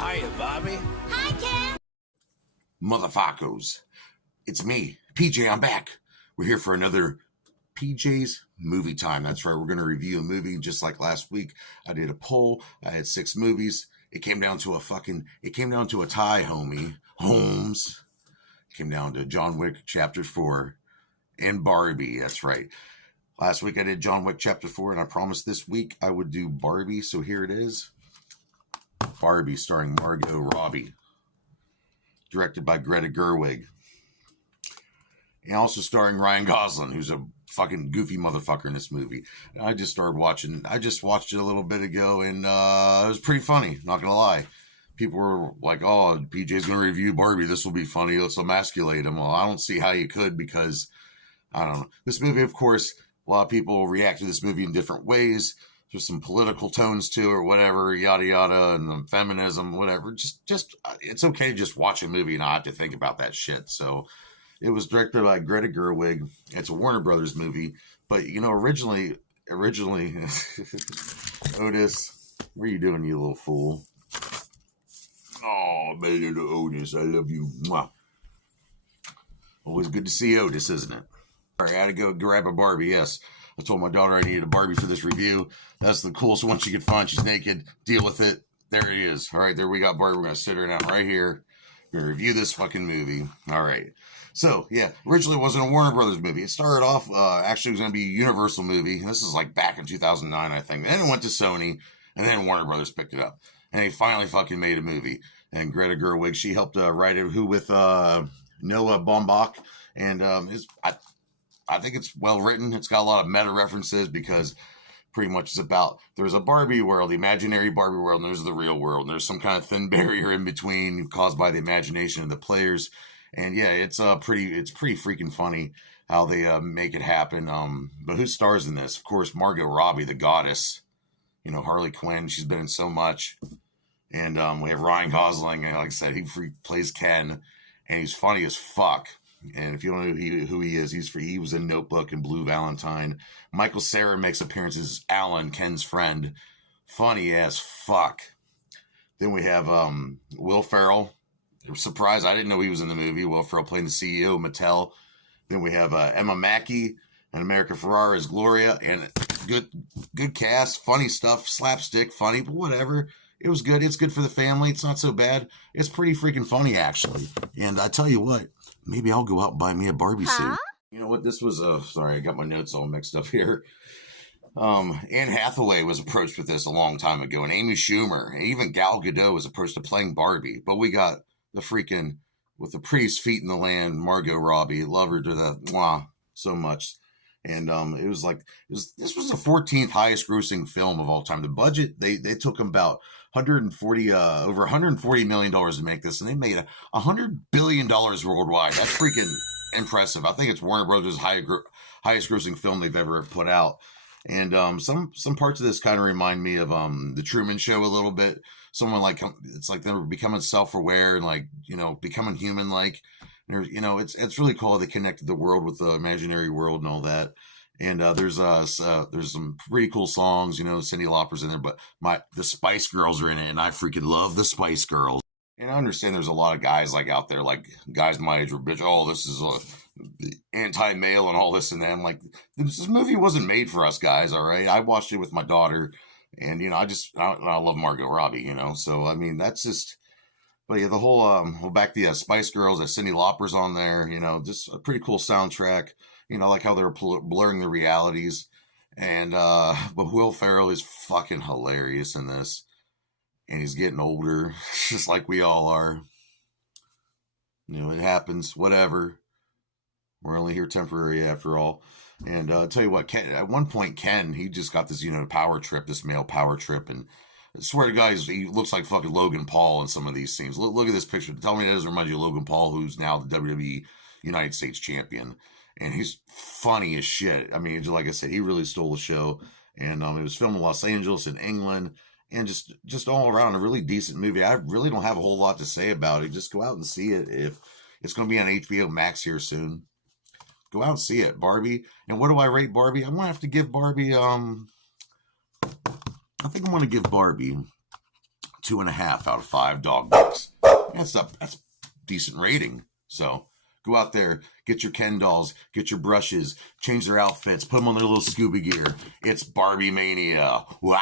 Hiya, Bobby. Hi, Ken. Motherfuckers. It's me, PJ, I'm back. We're here for another PJ's Movie Time. That's right, we're going to review a movie just like last week. I did a poll. I had 6 movies. It came down to a tie, homie. Holmes. It came down to John Wick Chapter 4 and Barbie. That's right. Last week I did John Wick Chapter 4, and I promised this week I would do Barbie, so here it is. Barbie, starring Margot Robbie. Directed by Greta Gerwig. And also starring Ryan Gosling, who's a fucking goofy motherfucker in this movie. And I just watched it a little bit ago, and it was pretty funny, not gonna lie. People were like, oh, PJ's gonna review Barbie, this will be funny, let's emasculate him. Well, I don't see how you could, because, I don't know. This movie, of course, a lot of people react to this movie in different ways. There's some political tones to it, or whatever, yada yada, and feminism, whatever. Just it's okay to just watch a movie and not have to think about that shit. So it was directed by Greta Gerwig. It's a Warner Brothers movie, but you know, originally, Otis, what are you doing, you little fool? Oh, man, Otis, I love you. Mwah. Always good to see Otis, isn't it? All right, I had to go grab a Barbie. Yes. I told my daughter I needed a Barbie for this review. That's the coolest one she could find. She's naked. Deal with it. There it is. All right, there we got Barbie. We're going to sit her down right here. We're going to review this fucking movie. All right. So, yeah, originally it wasn't a Warner Brothers movie. It started off, actually it was going to be a Universal movie. This is like back in 2009, I think. Then it went to Sony, and then Warner Brothers picked it up. And they finally fucking made a movie. And Greta Gerwig, she helped write it, with Noah Baumbach. And I think it's well written. It's got a lot of meta references, because pretty much it's about, there's a Barbie world, the imaginary Barbie world, and there's the real world. And there's some kind of thin barrier in between caused by the imagination of the players. And yeah, it's pretty freaking funny how they make it happen. But who stars in this? Of course, Margot Robbie, the goddess. You know, Harley Quinn. She's been in so much. And we have Ryan Gosling, and like I said, he plays Ken, and he's funny as fuck. And if you don't know who he is, he was in Notebook and Blue Valentine. Michael Cera makes appearances. Alan, Ken's friend, funny as fuck. Then we have Will Ferrell. Surprise! I didn't know he was in the movie. Will Ferrell playing the CEO of Mattel. Then we have Emma Mackey and America Ferrara as Gloria, and good cast, funny stuff, slapstick, funny, but whatever. It was good. It's good for the family. It's not so bad. It's pretty freaking funny, actually. And I tell you what, maybe I'll go out and buy me a Barbie suit. You know what? This was sorry, I got my notes all mixed up here. Anne Hathaway was approached with this a long time ago, and Amy Schumer, and even Gal Gadot was approached to playing Barbie. But we got the freaking, with the prettiest feet in the land, Margot Robbie. Love her to the mwah so much. And this was the 14th highest grossing film of all time. The budget, they took them about over $140 million to make this, and they made $100 billion worldwide. That's freaking impressive. I think it's Warner Brothers' highest grossing film they've ever put out. And some parts of this kind of remind me of The Truman Show a little bit. Someone like, it's like they're becoming self-aware and, like, you know, becoming human-like. You know, it's really cool how they connected the world with the imaginary world and all that. And there's some pretty cool songs. You know, Cyndi Lauper's in there, but the Spice Girls are in it, and I freaking love the Spice Girls. And I understand there's a lot of guys like out there, like guys my age, were bitch. Oh, this is anti-male and all this and that. I'm like, this movie wasn't made for us guys. All right, I watched it with my daughter, and you know, I love Margot Robbie. You know, so I mean, that's just. But yeah, the whole back the Spice Girls, Cyndi Lauper's on there. You know, just a pretty cool soundtrack. You know, I like how they're blurring the realities. And but Will Ferrell is fucking hilarious in this, and he's getting older, just like we all are. You know, it happens. Whatever. We're only here temporary after all. And I'll tell you what, at one point, Ken, he just got this, you know, this male power trip, and I swear to God, he looks like fucking Logan Paul in some of these scenes. Look at this picture. Tell me that doesn't remind you of Logan Paul, who's now the WWE United States champion. And he's funny as shit. I mean, like I said, he really stole the show. And it was filmed in Los Angeles and England. And just all around a really decent movie. I really don't have a whole lot to say about it. Just go out and see it. If it's going to be on HBO Max here soon, go out and see it. Barbie. And what do I rate Barbie? I'm going to have to give Barbie, I think I'm going to give Barbie 2.5 out of 5 dog books. That's a decent rating. So go out there, get your Ken dolls, get your brushes, change their outfits, put them on their little Scooby gear. It's Barbie Mania. Wow.